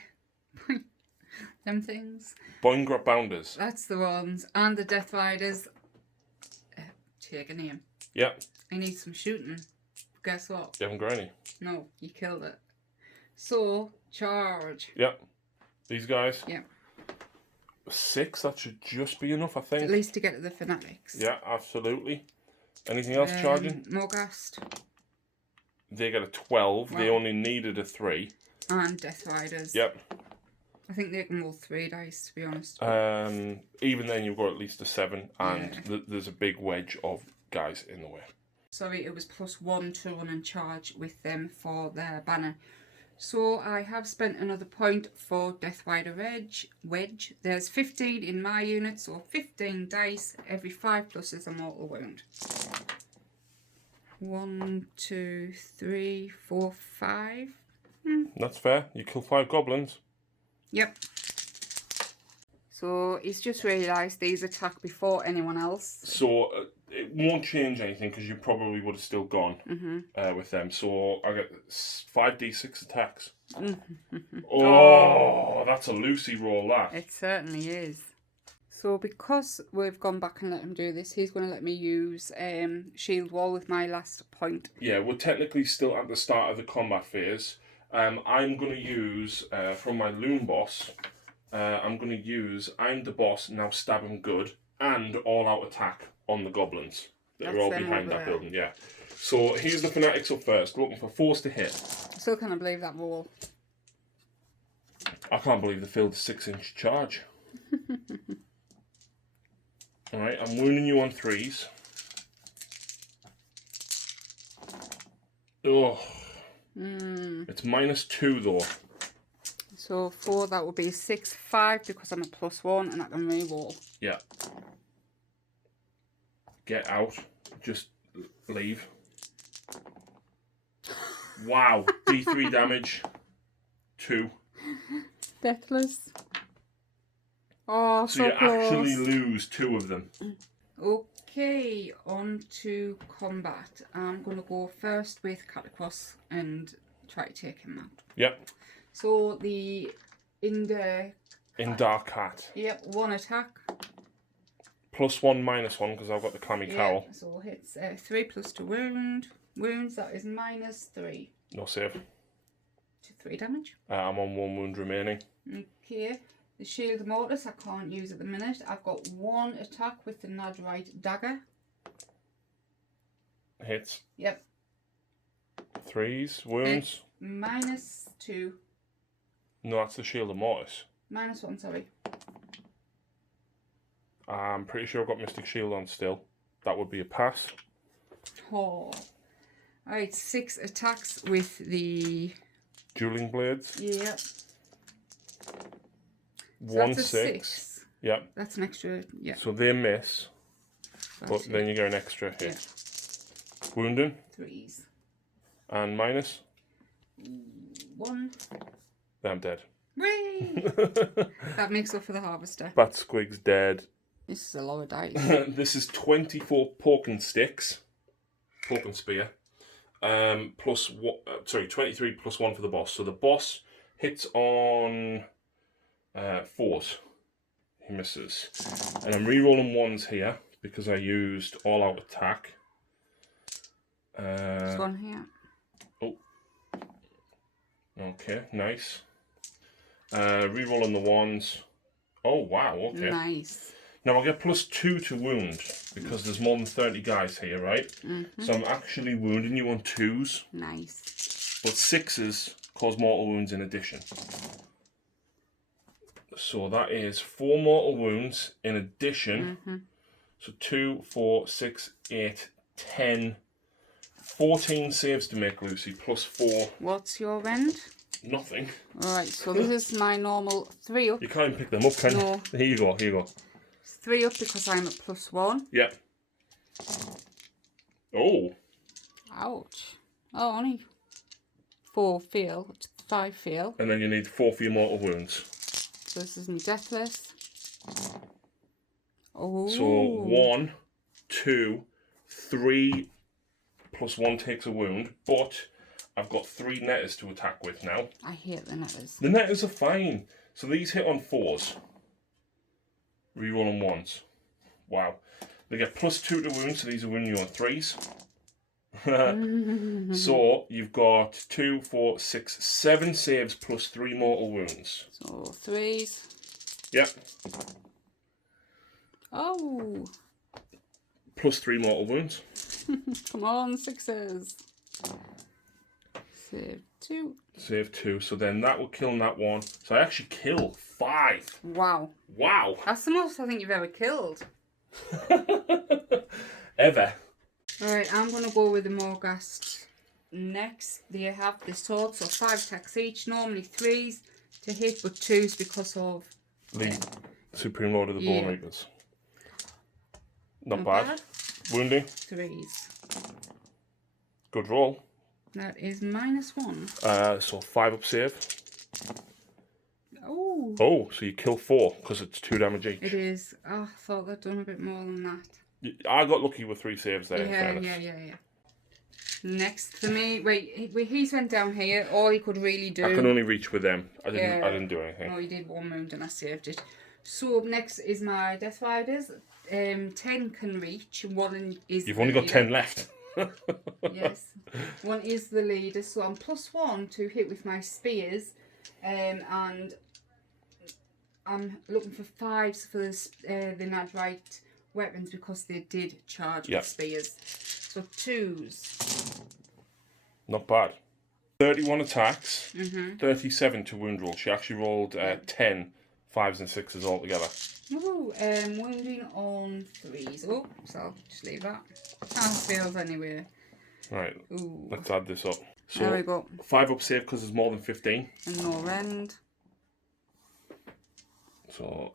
Them things. Bounders. That's the ones. And the Death Riders. Take a name. Yeah. I need some shooting. Guess what? You haven't got any. No, you killed it. So, charge. Yep. These guys. Yep. 6, that should just be enough, I think. At least to get to the fanatics. Yeah, absolutely. Anything else charging? Morghast. They got a 12. Wow. They only needed a 3. And Death Riders. Yep. I think they can roll 3 dice, to be honest. Even then, you've got at least a 7, and there's a big wedge of guys in the way. Sorry, it was +1 to run and charge with them for their banner. So I have spent another point for Death Rider wedge. There's 15 in my unit, so 15 dice. Every 5+ is a mortal wound. 1, 2, 3, 4, 5. That's fair. You kill 5 goblins. Yep. So he's just realised these attack before anyone else. So it won't change anything because you probably would have still gone with them. So I get 5d6 attacks. Oh, that's a Lucy roll, that. It certainly is. So because we've gone back and let him do this, he's going to let me use Shield Wall with my last point. Yeah, we're technically still at the start of the combat phase. I'm going to use, from my Loon Boss, I'm going to use I'm the Boss, now stab him good, and all-out attack on the goblins. They're all behind that building, yeah. So here's the Fanatics up first, looking for force to hit. I still can't believe that roll. I can't believe they failed a 6-inch charge. Alright, I'm wounding you on 3s. Oh. It's -2 though. So 4, that would be 6, 5 because I'm a +1 and I can re-roll. Yeah. Get out. Just leave. Wow. D3 damage. 2. Deathless. Oh, so you close. Actually lose 2 of them. Okay, on to combat. I'm going to go first with cut across and try to take him out. Yep. So the Dark Hat. Yep, 1 attack. +1, -1 because I've got the clammy cowl. So hits 3 +2 wound. Wounds, that is -3. No save. To 3 damage. I'm on 1 wound remaining. Okay. The Shield Mortis I can't use at the minute. I've got 1 attack with the Nadrite Dagger. Hits. Yep. 3s. Wounds. -2. No, that's the Shield of Mortis. -1, sorry. I'm pretty sure I've got Mystic Shield on still. That would be a pass. Oh. Alright, 6 attacks with the... Dueling Blades. Yep. So 1, 6. Yep. That's an extra, yeah. So they miss. But then you get an extra hit. Yeah. Wounding. 3s. And -1. Then I'm dead. Whee! That makes up for the Harvester. Bat Squig's dead. This is a lot of dice. This is 24 Pork and Sticks. Pork and Spear. Plus 23 +1 for the boss. So the boss hits on 4s. He misses. And I'm re-rolling 1s here because I used all-out attack. There's 1 here. Okay, nice. Reroll on the ones. Oh, wow, okay. Nice. Now, I'll get +2 to wound, because there's more than 30 guys here, right? So I'm actually wounding you on 2s. Nice. But 6s cause mortal wounds in addition. So that is 4 mortal wounds in addition. So 2, 4, 6, 8, 10, 14 saves to make, Lucy, +4. What's your rend? Nothing. Alright, so this is my normal 3 up. You can't even pick them up, can you? No. Here you go, here you go. 3 up because I'm at +1. Yeah. Oh. Ouch. Oh, only 4 fail, 5 fail. And then you need 4 for your mortal wounds. So this is my deathless. Oh. So 1, 2, 3 +1 takes a wound, but I've got 3 netters to attack with now. I hate the netters. The netters are fine. So these hit on 4s. Reroll on 1s. Wow. They get +2 to wound, so these are wounding you on 3s. So you've got 2, 4, 6, 7 saves +3 mortal wounds. So 3s. Yep. Oh. +3 mortal wounds. Come on, 6s. Save 2. Save 2. So then that will kill that one. So I actually kill 5. Wow. Wow. That's the most I think you've ever killed. Ever. Alright, I'm going to go with the Morghast next. They have this sword, so 5 attacks each. Normally 3s to hit, but 2s because of The Supreme Lord of the Yeah. Bonereapers. Not bad. Wounding. 3s. Good roll. That is -1. So 5 up save. Oh. Oh, so you kill 4 because it's 2 damage each. It is. Oh, I thought they'd done a bit more than that. I got lucky with 3 saves there. in Yeah, fairness. yeah. Next for me, wait, he's went down here. All he could really do. I can only reach with them. I didn't. Yeah. I didn't do anything. Oh, he did 1 wound and I saved it. So up next is my Death Riders. 10 can reach. One is. You've only got 10 left. Yes. One is the leader, so I'm +1 to hit with my spears, and I'm looking for 5s for the Nadrite weapons because they did charge with spears. So 2s. Not bad. 31 attacks, 37 to wound roll. She actually rolled 10 5s and 6s all together. Ooh, wounding on 3s. Oh, so I'll just leave that. Fails anyway. Right, Ooh. let's add this up. So There we go. 5 up save because there's more than 15. And no rend. So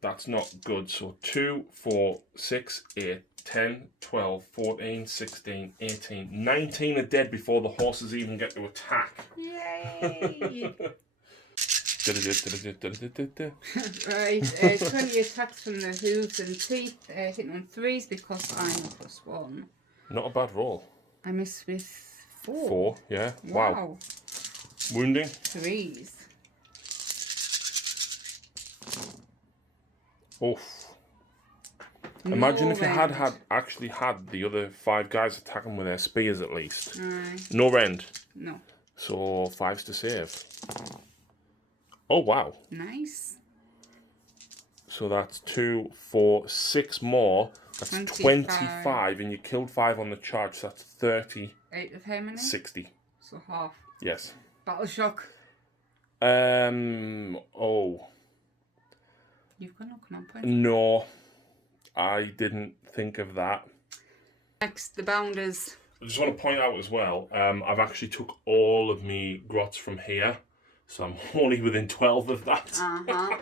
that's not good. So 2, 4, 6, 8, 10, 12, 14, 16, 18, 19 are dead before the horses even get to attack. Yay! Right, 20 attacks from the hooves and teeth, hitting on 3s because I'm a +1. Not a bad roll. I miss with 4. 4, yeah. Wow. Wounding. 3s. Oof. Imagine if you rend. had actually had the other 5 guys attacking with their spears at least. Aye. No rend. No. So 5s to save. Oh wow. Nice. So that's 2, 4, 6 more. That's 25 and you killed 5 on the charge. So that's 30. 8 of how many? 60. So half. Yes. Battle shock. Oh. You've got no command points. No. I didn't think of that. Next, the Bounders. I just want to point out as well, I've actually took all of me grots from here. So I'm only within 12 of that.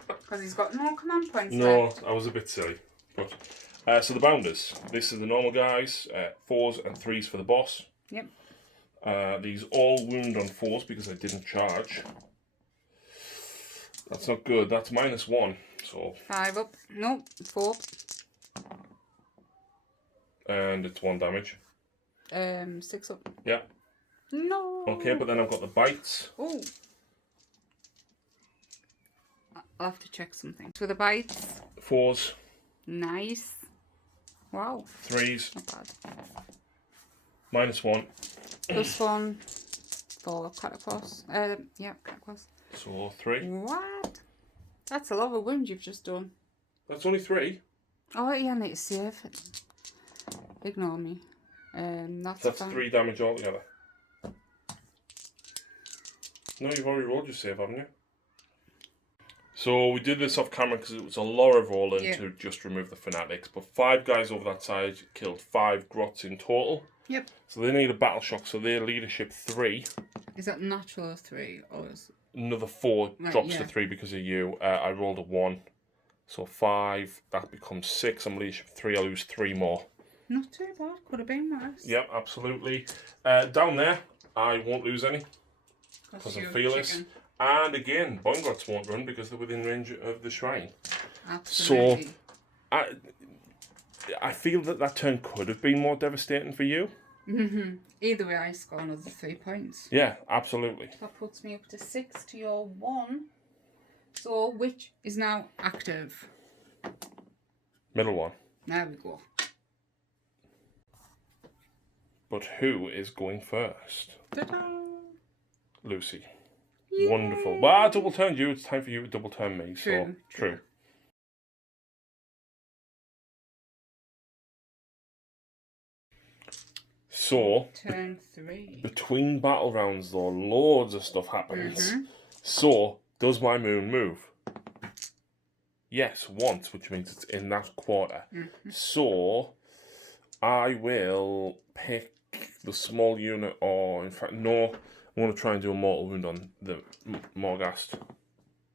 Because he's got no command points No, left. I was a bit silly. But so the Bounders. This is the normal guys. 4s and 3s for the boss. Yep. These all wound on 4s because I didn't charge. That's not good. That's -1. So 5 up. No, 4. And it's 1 damage. 6 up. Yeah. No. Okay, but then I've got the bites. Oh. I'll have to check something. For the bites. 4s. Nice. Wow. 3s. Not bad. -1. +1. for cut across. Yeah, cut across. So 3. What? That's a lot of wounds you've just done. That's only 3. Oh, yeah, I need to save it. Ignore me. That's fine. 3 damage altogether. No, you've already rolled your save, haven't you? So we did this off camera because it was a lot of rolling to just remove the fanatics. But 5 guys over that side killed 5 grots in total. Yep. So they need a battle shock. So their leadership 3. Is that natural 3 or is another 4 drops to 3 because of you. I rolled a 1. So 5, that becomes 6. I'm leadership 3, I lose 3 more. Not too bad, could have been worse. Yep, absolutely. Down there, I won't lose any because I'm fearless. Chicken. And again, Boingrots won't run because they're within range of the shrine. Absolutely. So I feel that turn could have been more devastating for you. Either way, I score another 3 points. Yeah, absolutely. That puts me up to 6 to your 1. So, which is now active? Middle one. There we go. But who is going first? Ta-da! Lucy. Yay! Wonderful. Well, I double turned you. It's time for you to double turn me. True. So, true. So, turn 3. Between battle rounds, though, loads of stuff happens. So, does my moon move? Yes, once, which means it's in that quarter. So, I will pick the small unit, or in fact, no, I'm going to try and do a mortal wound on the Morghast.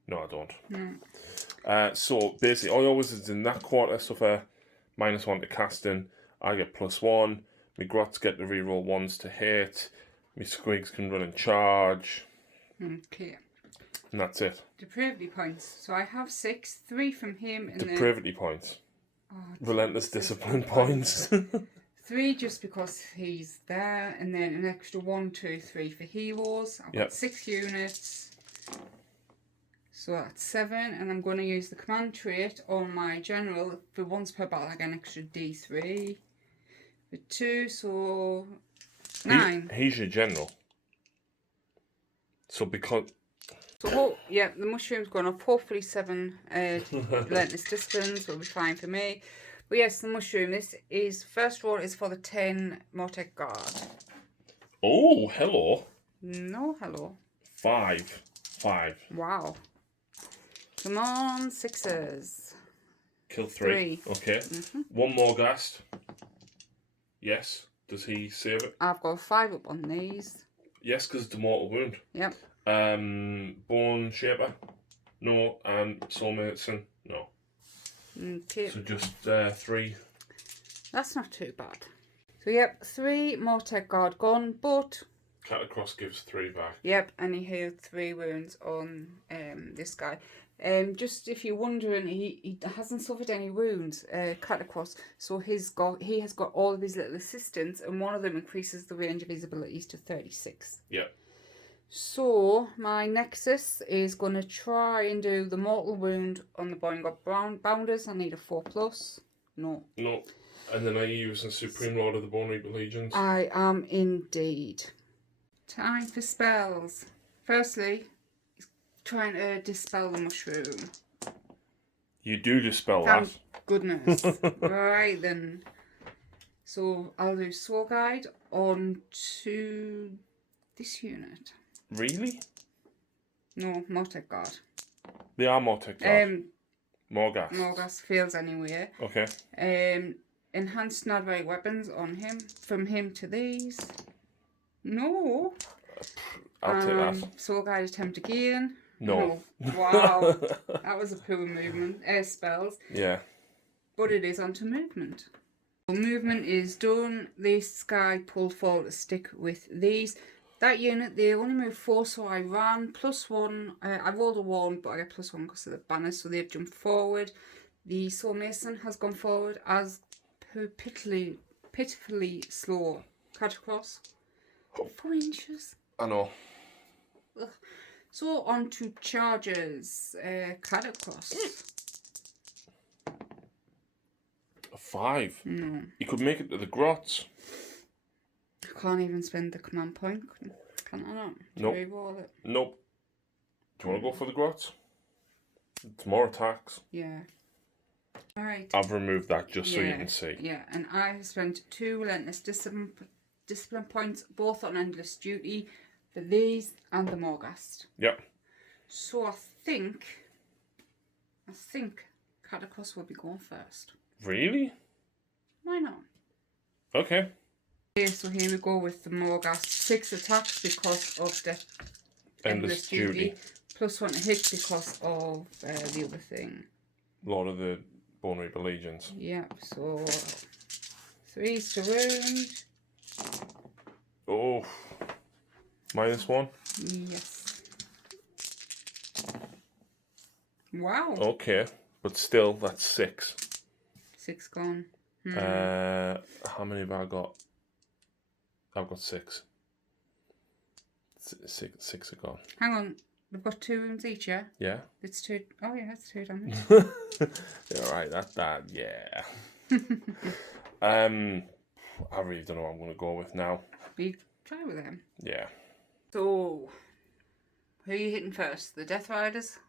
No, I don't. So, basically, all yours is in that quarter, suffer -1 to casting. I get +1. My grots get to reroll 1s to hit. My squigs can run and charge. Okay. And that's it. Depravity points. So I have 6, 3 from him, and Depravity points. Oh, Relentless discipline points. 3 just because he's there, and then an extra 1, 2, 3 for heroes. I've got 6 units. So that's 7, and I'm going to use the command trait on my general. For once per battle, I get an extra D3. For 2, so 9. He's your general. So because... So, yeah, the mushroom's gone up. Hopefully 7 relentless disciplines will be fine for me. But yes, the mushroom, this is, first roll is for the 10 Mortec Guard. Oh, hello. No, hello. 5. Wow. Come on, 6s. Kill 3. Okay. 1 more ghast. Yes. Does he save it? I've got 5 up on these. Yes, because it's a mortal wound. Yep. Bone Shaper? No. And Soul Mason? No. Okay. So just 3. That's not too bad. So yep, 3 Mortec Guard gone, but... Cat across gives 3 back. Yep, and he healed 3 wounds on this guy. Just if you're wondering, he hasn't suffered any wounds, cut across, so he has got all of his little assistants, and one of them increases the range of his abilities to 36. Yeah. So my Nexus is going to try and do the mortal wound on the Boingot Bounders. I need a 4+. No. No. And then I use a Supreme Lord of the Bonereaper Legions. I am indeed. Time for spells. Firstly, trying to dispel the mushroom. You do dispel Thank that. Goodness. Right then. So I'll do Soul Guide on to this unit. Really? No, Mortec Guard. They are Mortec Guard. Morghast. Morghast fails anyway. Okay. Enhanced Nadvari weapons on him. From him to these. No. I'll take that. Soul Guide attempt again. No. Wow. That was a poor movement. Spells. Yeah. But it is onto movement. Movement is done. This guy pulled forward to stick with these. That unit, they only moved 4, so I ran. +1. I rolled a 1, but I got +1 because of the banners, so they've jumped forward. The Soul Mason has gone forward as pitifully slow. Cut across. 4 inches. I know. Ugh. So on to charges. Cut across. 5. No. You could make it to the grots. I can't even spend the command point. Can I not? Nope. Reroll it. Nope. Do you want to go for the grots? It's more attacks. Yeah. Alright. I've removed that just so you can see. Yeah, and I have spent 2 relentless discipline points, both on endless duty, for these and the Morghast. Yep. So I think Catacross will be going first. Really? Why not? Okay. Okay, so here we go with the Morghast. 6 attacks because of the Endless duty. +1 to hit because of the other thing. Lord of the Bonereaper Legions. Yeah, so 3's to wound. Oh. -1? Yes. Wow. Okay. But still, that's 6. 6 gone. How many have I got? I've got 6. Six are gone. Hang on. We've got 2 wounds each, yeah? Yeah? It's 2. Oh, yeah, it's 2 damage. Yeah, right, yeah. I really don't know what I'm going to go with now. We try with them. Yeah. So, who are you hitting first? The Death Riders?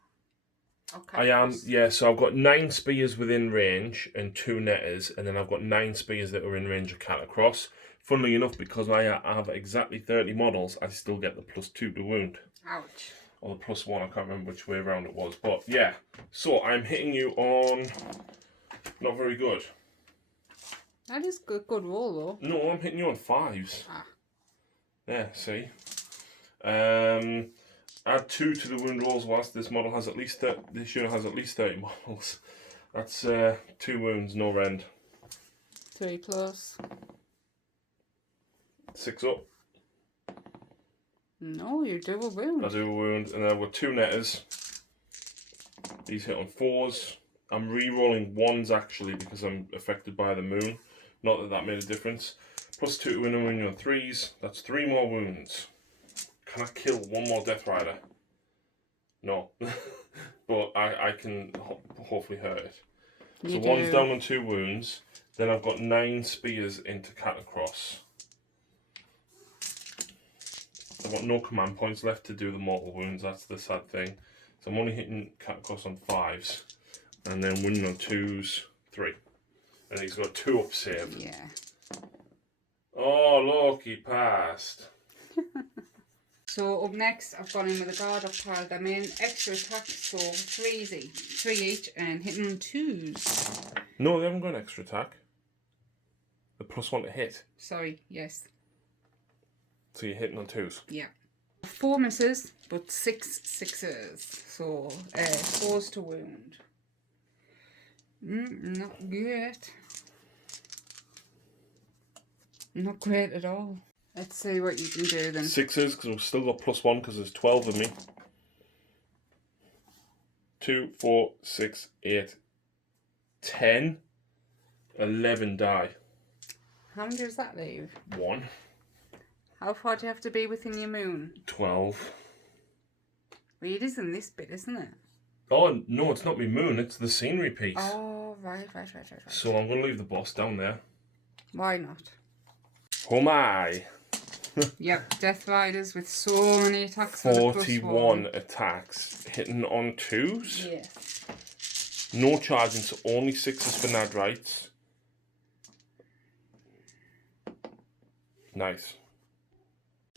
Okay. I am, yeah, so I've got 9 spears within range and 2 netters, and then I've got 9 spears that are in range of Catacross. Funnily enough, because I have exactly 30 models, I still get the +2 to wound. Ouch. Or the +1, I can't remember which way around it was. But yeah, so I'm hitting you on... Not very good. That is good roll, though. No, I'm hitting you on 5s. Ah. Yeah, see? Add 2 to the wound rolls whilst this model has at least... this unit has at least 30 models. That's 2 wounds, no rend. 3 plus. 6 up. No, you do a wound. I do a wound, and then I've got 2 netters. These hit on 4s. I'm re-rolling 1s actually because I'm affected by the moon. Not that that made a difference. +2 to win a wound on 3s. That's 3 more wounds. Can I kill 1 more Death Rider? No. But I can hopefully hurt it. So 1's down on 2 wounds. Then I've got 9 spears into Catacross. I've got no command points left to do the mortal wounds, that's the sad thing. So I'm only hitting Catacross on 5s. And then wounding on 2s, 3. And he's got 2 up saved. Yeah. Oh, look, he passed. So up next, I've gone in with a guard. I've piled them in. Extra attacks, so 3 each, and hitting on 2s. No, they haven't got an extra attack. The +1 to hit. Sorry, yes. So you're hitting on 2s. Yeah. 4 misses, but 6 sixes. So 4s to wound. Not good. Not great at all. Let's see what you can do then. 6s, because we've still got +1 because there's 12 of me. 2, 4, 6, 8, 10, 11 die. How many does that leave? 1. How far do you have to be within your moon? 12. Well, it is in this bit, isn't it? Oh, no, it's not my moon, it's the scenery piece. Oh, right. So I'm going to leave the boss down there. Why not? Oh my! Yep, Death Riders with so many attacks. 41 attacks, hitting on 2s. Yes. No charging, so only 6s for Nadrites. Nice.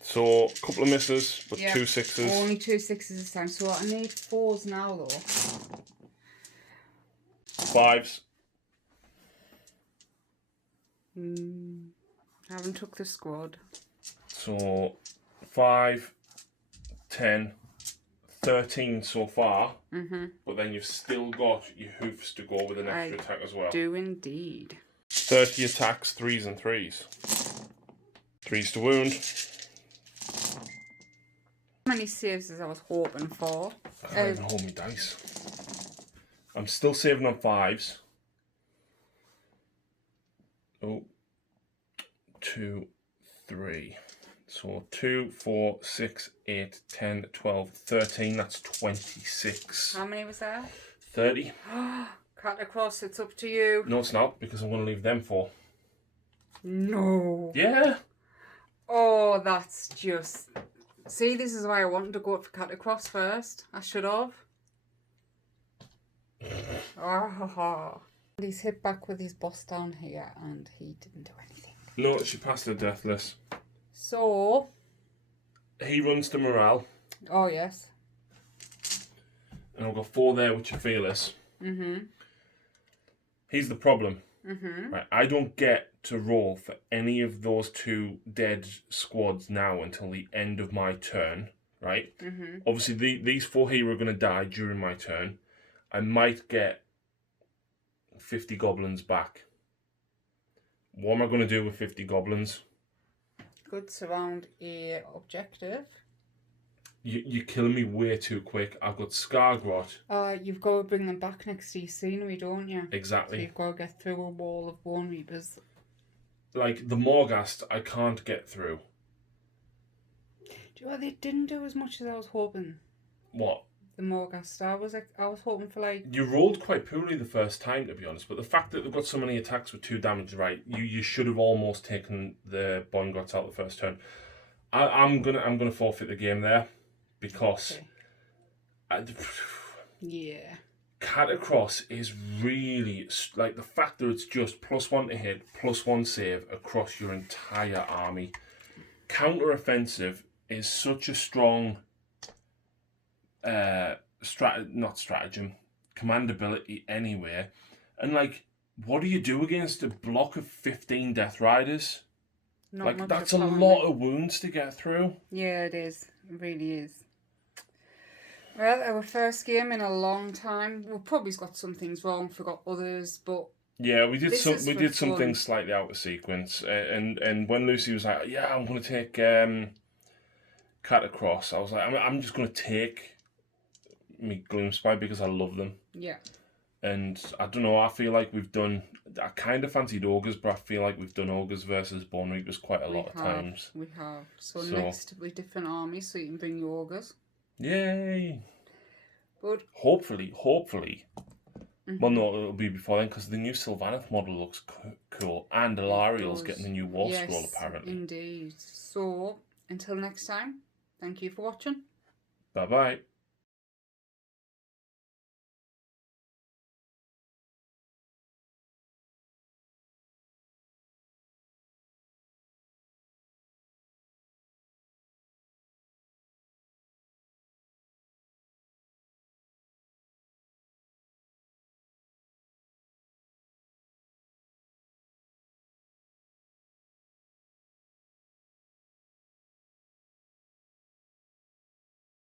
So, a couple of misses, but Yep. 2 6s. Only 2 6s this time, so I need 4s now though. 5s. Haven't took the squad. So, 5, 10, 13 so far. But then you've still got your hoofs to go with an extra attack as well. Do indeed. 30 attacks, 3s and 3s. 3s to wound. How many saves as I was hoping for? I can't even hold my dice. I'm still saving on 5s. Oh. 2, 3. So 2, 4, 6, 8, 10, 12, 13. That's 26. How many was that? 30. Cut across, it's up to you. No, it's not, because I'm going to leave them for. No. Yeah. Oh, that's just See, this is why I wanted to go for cut across first. I should have. Oh. He's hit back with his boss down here and he didn't do anything. No, she passed her deathless. So... He runs to morale. Oh, yes. And I've got 4 there, which are fearless. Mm-hmm. Here's the problem. Mm-hmm. Right, I don't get to roll for any of those 2 dead squads now until the end of my turn, right? Mm-hmm. Obviously, these 4 here are going to die during my turn. I might get 50 goblins back. What am I going to do with 50 goblins? Good surround a objective. You're killing me way too quick. I've got Scargrot. You've got to bring them back next to your scenery, don't you? Exactly. So you've got to get through a wall of Bonereapers. Like, the Morghast, I can't get through. Do you know what? They didn't do as much as I was hoping. What? The Morghast. I was hoping for like... You rolled quite poorly the first time, to be honest, but the fact that they've got so many attacks with 2 damage, right, you should have almost taken the Bonegots out the first turn. I'm gonna forfeit the game there. Because yeah, Cat Across is really, like, the fact that it's just +1 to hit, +1 save across your entire army. Counter-offensive is such a strong not stratagem, command ability anyway. And, like, what do you do against a block of 15 Death Riders? Not like, that's a lot of wounds to get through. Yeah, it is. It really is. Well, our first game in a long time. We've probably got some things wrong, forgot others, but yeah, we did some fun. things slightly out of sequence. And when Lucy was like, "Yeah, I'm going to take Cat Across," I was like, "I'm just going to take me Gloomspite because I love them." Yeah. And I don't know. I feel like we've done. I kind of fancied ogres, but I feel like we've done ogres versus Bonereapers quite a lot of times. We have. So next will be different armies, so you can bring your ogres. Yay! But hopefully. Well, no, it'll be before then because the new Sylvaneth model looks cool, and Alariel's getting a new war scroll apparently. Indeed. So until next time, thank you for watching. Bye bye.